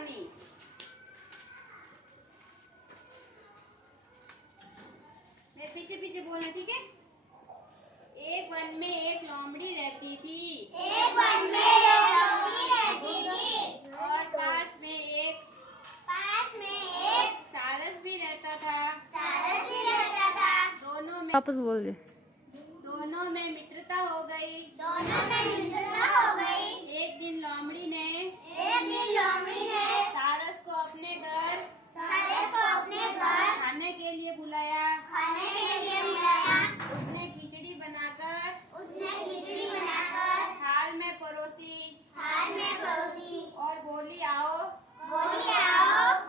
कहानी। मैं पीछे पीछे बोलना, ठीक है। एक वन में एक लोमड़ी रहती थी। एक वन में एक लोमड़ी रहती थी। और पास में एक सारस भी रहता था। वापस बोल दे। दोनों में मित्रता हो गई। एक दिन लोमड़ी ने सारस को अपने घर खाने के लिए बुलाया। उसने खिचड़ी बनाकर थाल में परोसी और बोली, आओ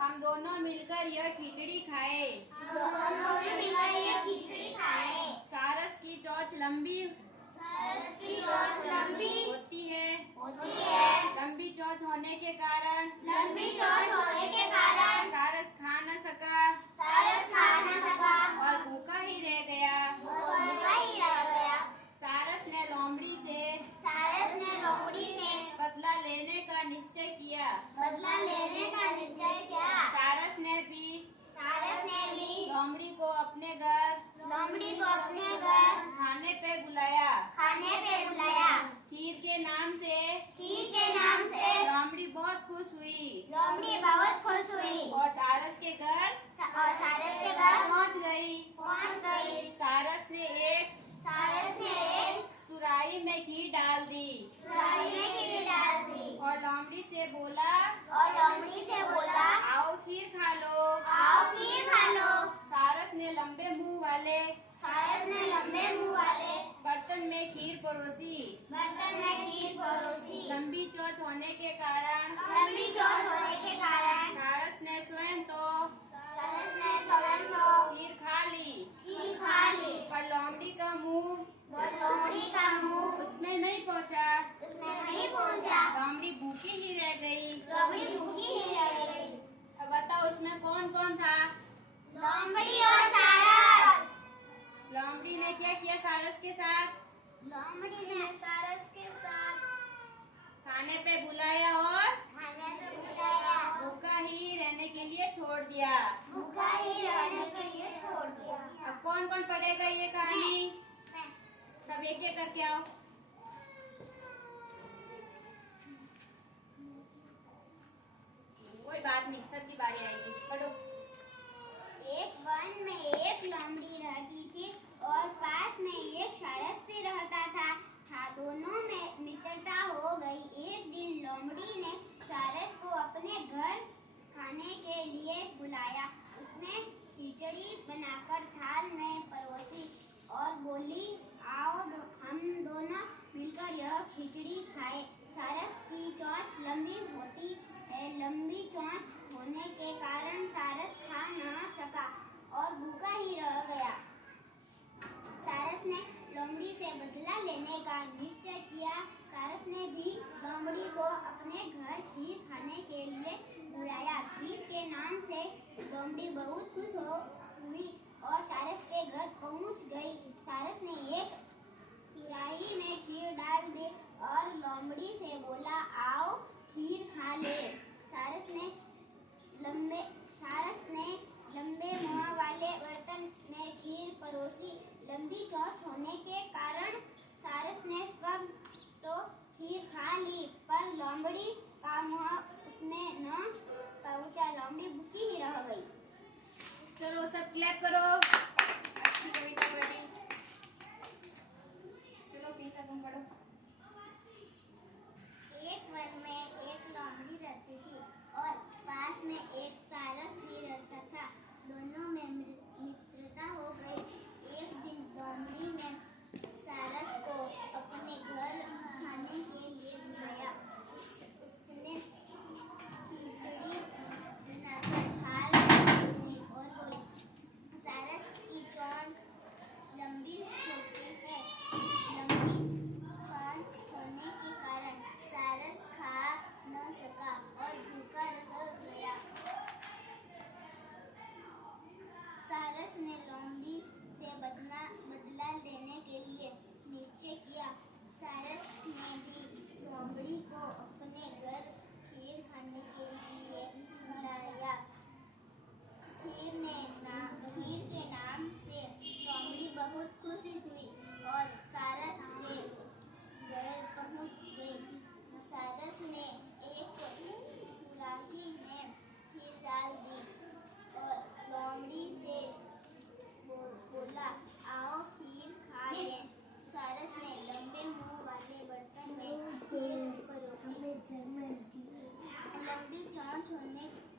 हम दोनों मिलकर यह खिचड़ी खाए। सारस की चोंच लंबी होती है। लंबी चोंच होने के कारण सारस खा न सका और भूखा ही रह गया। सारस ने लोमड़ी से बदला लेने का निश्चय किया। सारस ने भी लोमड़ी को अपने घर खाने पे बुलाया। खीर के नाम से लोमड़ी बहुत खुश हुई और सारस के घर पहुंच गई। सारस ने एक सुराही में घी डाल दी और लोमड़ी से बोला, आओ खीर खा लो। सारस ने लंबे मुंह वाले बर्तन में खीर परोसी। लंबी चोंच होने के कारण सारस ने स्वयं तो खीर खा ली, पर लोमड़ी का मुंह उसमें नहीं पहुंचा। लोमड़ी भूखी ही रह गई। अब बताओ उसमें कौन कौन था? लोमड़ी और सारस। लोमड़ी ने क्या किया सारस के साथ? लोमड़ी ने सारस के साथ खाने पे बुलाया और भूखा ही रहने के लिए छोड़ दिया। अब कौन कौन पढ़ेगा ये कहानी? सब एक एक करके आओ। कोई बात नहीं, सबकी बारी आएगी। पढ़ो। एक वन में एक लोमड़ी रहती थी और पास में एक सारस भी रहता था। दोनों में मित्रता हो गई। एक दिन लोमड़ी ने सारस को अपने घर खाने के लिए बुलाया। उसने खिचड़ी बनाकर थाल में परोसी और बोली, आओ हम दोनों मिलकर यह खिचड़ी खाए। सारस की चोंच लंबी होती है। लंबी चोंच होने के कारण सारस खा न सका और भूखा ही रह गया। सारस ने लोमड़ी से बदला लेने का निश्चय किया। सारस ने भी लोमड़ी को अपने घर खीर खाने के लिए बुलाया। खीर के नाम से लोमड़ी बहुत खुश हुई और सारस के घर पहुंच गई। सारस ने एक सुराही में खीर डाल दी और लोमड़ी से बोला, आओ खीर खा ले। सारस ने लंबे मुंह वाले बर्तन में खीर परोसी। लंबी चोंच होने के कारण सारस ने सब तो खीर खा ली, पर लोमड़ी का मुंह उसमें न पहुंचा। लोमड़ी भूखी ही रह गई। चलो सब क्लैप करो। अच्छी कविता पढ़ी। चलो पीता तुम पढ़ो। एक वन में एक लोमड़ी रहती छोड़ने